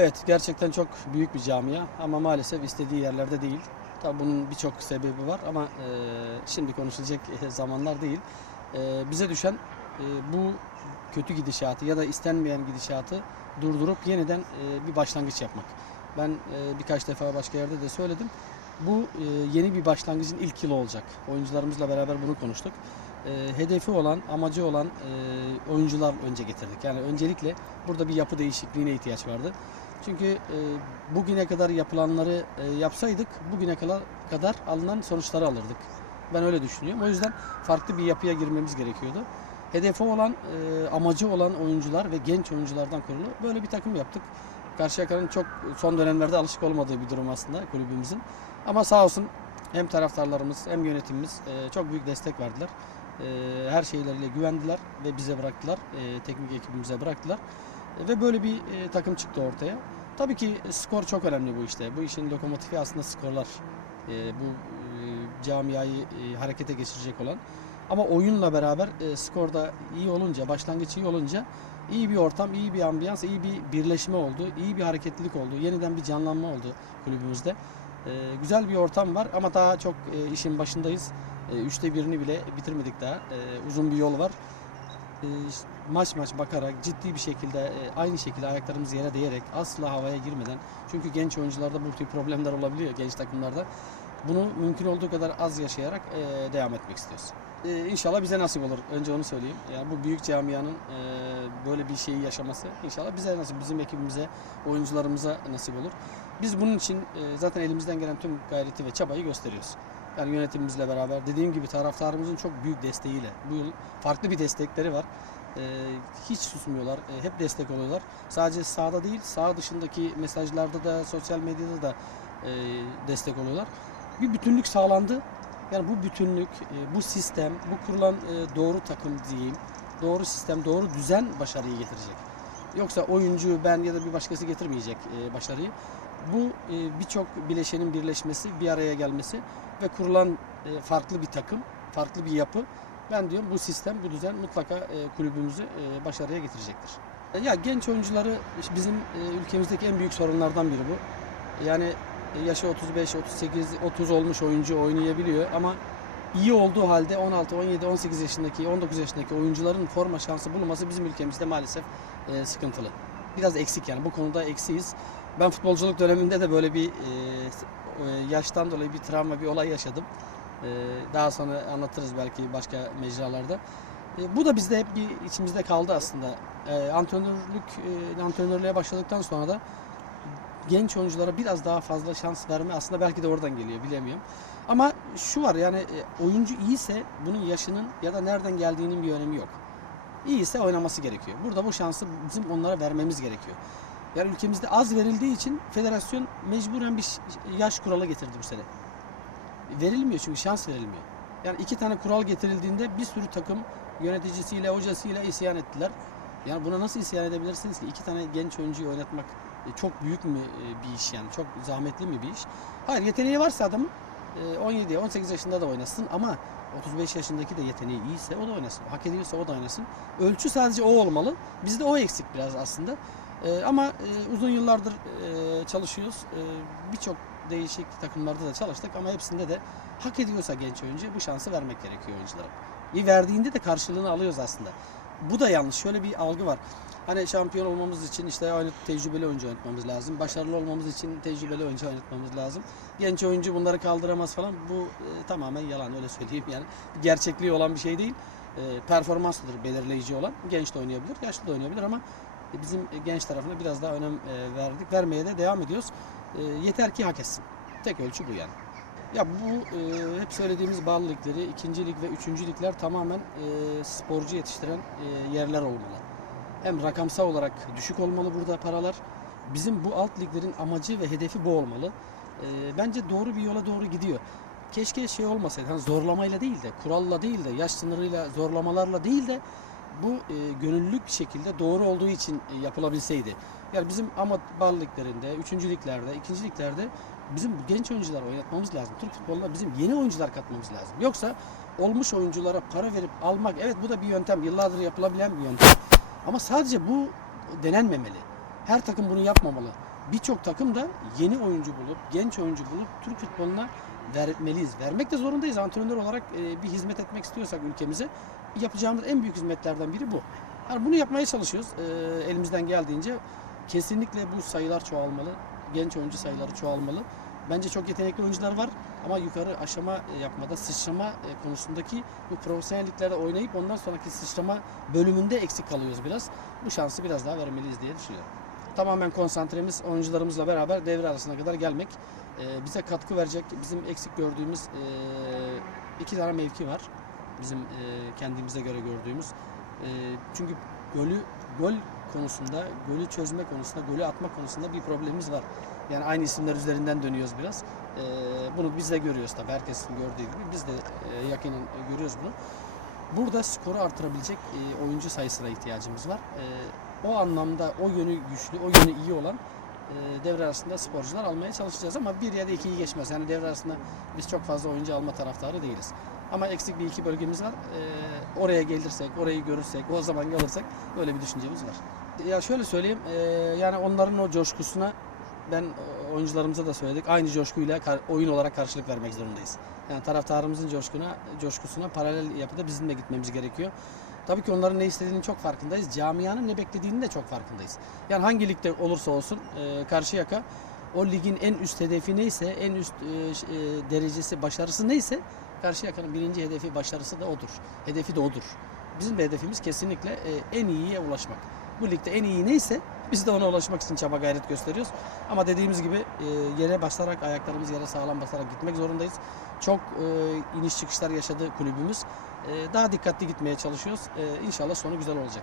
Evet gerçekten çok büyük bir camia ama maalesef istediği yerlerde değil. Tabii bunun birçok sebebi var ama e, şimdi konuşulacak zamanlar değil. E, bize düşen e, bu kötü gidişatı ya da istenmeyen gidişatı durdurup yeniden e, bir başlangıç yapmak. Ben e, birkaç defa başka yerde de söyledim. Bu e, yeni bir başlangıcın ilk yılı olacak. Oyuncularımızla beraber bunu konuştuk. E, hedefi olan, amacı olan e, oyuncular önce getirdik. Yani öncelikle burada bir yapı değişikliğine ihtiyaç vardı. Çünkü e, bugüne kadar yapılanları e, yapsaydık bugüne kadar, kadar alınan sonuçları alırdık. Ben öyle düşünüyorum. O yüzden farklı bir yapıya girmemiz gerekiyordu. Hedefi olan, e, amacı olan oyuncular ve genç oyunculardan kurulu böyle bir takım yaptık. Karşıyaka'nın çok son dönemlerde alışık olmadığı bir durum aslında kulübümüzün. Ama sağ olsun hem taraftarlarımız hem yönetimimiz e, çok büyük destek verdiler. E, her şeyleriyle güvendiler ve bize bıraktılar. E, teknik ekibimize bıraktılar. Ve böyle bir e, takım çıktı ortaya. Tabii ki skor çok önemli bu işte. Bu işin lokomotifi aslında skorlar. E, bu e, camiayı e, harekete geçirecek olan. Ama oyunla beraber e, skorda iyi olunca, başlangıç iyi olunca iyi bir ortam, iyi bir ambiyans, iyi bir birleşme oldu, iyi bir hareketlilik oldu, yeniden bir canlanma oldu kulübümüzde. E, güzel bir ortam var ama daha çok e, işin başındayız. E, üçte birini bile bitirmedik daha. E, uzun bir yol var. E, maç maç bakarak ciddi bir şekilde e, aynı şekilde ayaklarımız yere değerek asla havaya girmeden çünkü genç oyuncularda bu tür problemler olabiliyor genç takımlarda. Bunu mümkün olduğu kadar az yaşayarak e, devam etmek istiyoruz. E, inşallah bize nasip olur. Önce onu söyleyeyim. Yani bu büyük camianın böyle bir şeyi yaşaması inşallah bize nasip, bizim ekibimize, oyuncularımıza nasip olur. Biz bunun için zaten elimizden gelen tüm gayreti ve çabayı gösteriyoruz. Yani yönetimimizle beraber dediğim gibi taraftarımızın çok büyük desteğiyle bu yıl farklı bir destekleri var. E, hiç susmuyorlar, e, hep destek oluyorlar. Sadece sahada değil, sağ dışındaki mesajlarda da, sosyal medyada da e, destek oluyorlar. Bir bütünlük sağlandı. Yani bu bütünlük, e, bu sistem, bu kurulan e, doğru takım diyeyim, doğru sistem, doğru düzen başarıyı getirecek. Yoksa oyuncu, ben ya da bir başkası getirmeyecek e, başarıyı. Bu e, birçok bileşenin birleşmesi, bir araya gelmesi ve kurulan e, farklı bir takım, farklı bir yapı. Ben diyorum bu sistem, bu düzen mutlaka e, kulübümüzü e, başarıya getirecektir. Ya genç oyuncuları bizim ülkemizdeki en büyük sorunlardan biri bu. Yani yaşı 35, 38, 30 olmuş oyuncu oynayabiliyor ama iyi olduğu halde 16, 17, 18 yaşındaki, 19 yaşındaki oyuncuların forma şansı bulunması bizim ülkemizde maalesef e, sıkıntılı. Biraz eksik yani bu konuda eksiyiz. Ben futbolculuk döneminde de böyle bir e, e, yaştan dolayı bir travma, bir olay yaşadım. E, daha sonra anlatırız belki başka mecralarda. E, bu da bizde hep bir içimizde kaldı aslında. E, antrenörlük, e, antrenörlüğe başladıktan sonra da genç oyunculara biraz daha fazla şans verme aslında belki de oradan geliyor bilemiyorum. Ama şu var yani e, oyuncu iyiyse bunun yaşının ya da nereden geldiğinin bir önemi yok. İyiyse oynaması gerekiyor. Burada bu şansı bizim onlara vermemiz gerekiyor. Yani ülkemizde az verildiği için federasyon mecburen bir yaş kuralı getirdi bu sene. Verilmiyor çünkü şans verilmiyor. Yani iki tane kural getirildiğinde bir sürü takım yöneticisiyle, hocasıyla isyan ettiler. Yani buna nasıl isyan edebilirsiniz ki? İki tane genç oyuncuyu oynatmak çok büyük mü e, bir iş yani? Çok zahmetli mi bir iş? Hayır yeteneği varsa adamın e, 17 18 yaşında da oynasın ama 35 yaşındaki de yeteneği iyiyse o da oynasın. Hak ediyorsa o da oynasın. Ölçü sadece o olmalı. Bizde o eksik biraz aslında. E, ama e, uzun yıllardır e, çalışıyoruz. E, Birçok değişik takımlarda da çalıştık ama hepsinde de hak ediyorsa genç oyuncu bu şansı vermek gerekiyor oyunculara. İyi verdiğinde de karşılığını alıyoruz aslında. Bu da yanlış. Şöyle bir algı var. Hani şampiyon olmamız için işte aynı tecrübeli oyuncu oynatmamız lazım. Başarılı olmamız için tecrübeli oyuncu oynatmamız lazım. Genç oyuncu bunları kaldıramaz falan. Bu e, tamamen yalan öyle söyleyeyim yani. Gerçekliği olan bir şey değil. E, performansıdır belirleyici olan. Genç de oynayabilir, yaşlı da oynayabilir ama bizim genç tarafına biraz daha önem e, verdik. Vermeye de devam ediyoruz. E, yeter ki hak etsin. Tek ölçü bu yani. Ya bu e, hep söylediğimiz bağlı ligleri, ikinci lig ve üçüncü ligler tamamen e, sporcu yetiştiren e, yerler olmalı. Hem rakamsal olarak düşük olmalı burada paralar. Bizim bu alt liglerin amacı ve hedefi bu olmalı. E, bence doğru bir yola doğru gidiyor. Keşke şey olmasaydı, hani zorlamayla değil de, kuralla değil de, yaş sınırıyla, zorlamalarla değil de bu e, gönüllülük şekilde doğru olduğu için e, yapılabilseydi. Yani bizim ama bal liglerinde, üçüncü bizim genç oyuncular oynatmamız lazım. Türk futboluna bizim yeni oyuncular katmamız lazım. Yoksa olmuş oyunculara para verip almak, evet bu da bir yöntem, yıllardır yapılabilen bir yöntem. Ama sadece bu denenmemeli. Her takım bunu yapmamalı. birçok takım da yeni oyuncu bulup, genç oyuncu bulup Türk futboluna vermeliyiz. Vermek de zorundayız. Antrenör olarak e, bir hizmet etmek istiyorsak ülkemize yapacağımız en büyük hizmetlerden biri bu. Yani bunu yapmaya çalışıyoruz e, elimizden geldiğince. Kesinlikle bu sayılar çoğalmalı. Genç oyuncu sayıları çoğalmalı. Bence çok yetenekli oyuncular var ama yukarı aşama e, yapmada, sıçrama e, konusundaki bu profesyonelliklerde oynayıp ondan sonraki sıçrama bölümünde eksik kalıyoruz biraz. Bu şansı biraz daha vermeliyiz diye düşünüyorum. Tamamen konsantremiz oyuncularımızla beraber devre arasına kadar gelmek. E, bize katkı verecek, bizim eksik gördüğümüz iki tane mevki var. Bizim kendimize göre gördüğümüz. Çünkü golü gol konusunda, golü çözme konusunda, golü atma konusunda bir problemimiz var. Yani aynı isimler üzerinden dönüyoruz biraz. Ee, bunu biz de görüyoruz tabii herkesin gördüğü gibi. Biz de e, yakinen görüyoruz bunu. Burada skoru artırabilecek e, oyuncu sayısına ihtiyacımız var. E, o anlamda o yönü güçlü, o yönü iyi olan e, devre arasında sporcular almaya çalışacağız ama bir ya da ikiyi geçmez. Yani devre arasında biz çok fazla oyuncu alma taraftarı değiliz. Ama eksik bir iki bölgemiz var. E, oraya gelirsek, orayı görürsek, o zaman kalırsak böyle bir düşüncemiz var. Ya şöyle söyleyeyim, e, yani onların o coşkusuna ben e, oyuncularımıza da söyledik. Aynı coşkuyla oyun olarak karşılık vermek zorundayız. Yani taraftarımızın coşkuna, coşkusuna paralel yapıda bizim de gitmemiz gerekiyor. Tabii ki onların ne istediğinin çok farkındayız. Camianın ne beklediğinin de çok farkındayız. Yani hangi ligde olursa olsun e, Karşıyaka o ligin en üst hedefi neyse, en üst e, e, derecesi, başarısı neyse Karşıyaka'nın birinci hedefi, başarısı da odur. Hedefi de odur. Bizim de hedefimiz kesinlikle e, en iyiye ulaşmak. Bu ligde en iyi neyse biz de ona ulaşmak için çaba gayret gösteriyoruz. Ama dediğimiz gibi e, yere basarak, ayaklarımız yere sağlam basarak gitmek zorundayız. Çok e, iniş çıkışlar yaşadı kulübümüz. E, daha dikkatli gitmeye çalışıyoruz. E, inşallah sonu güzel olacak.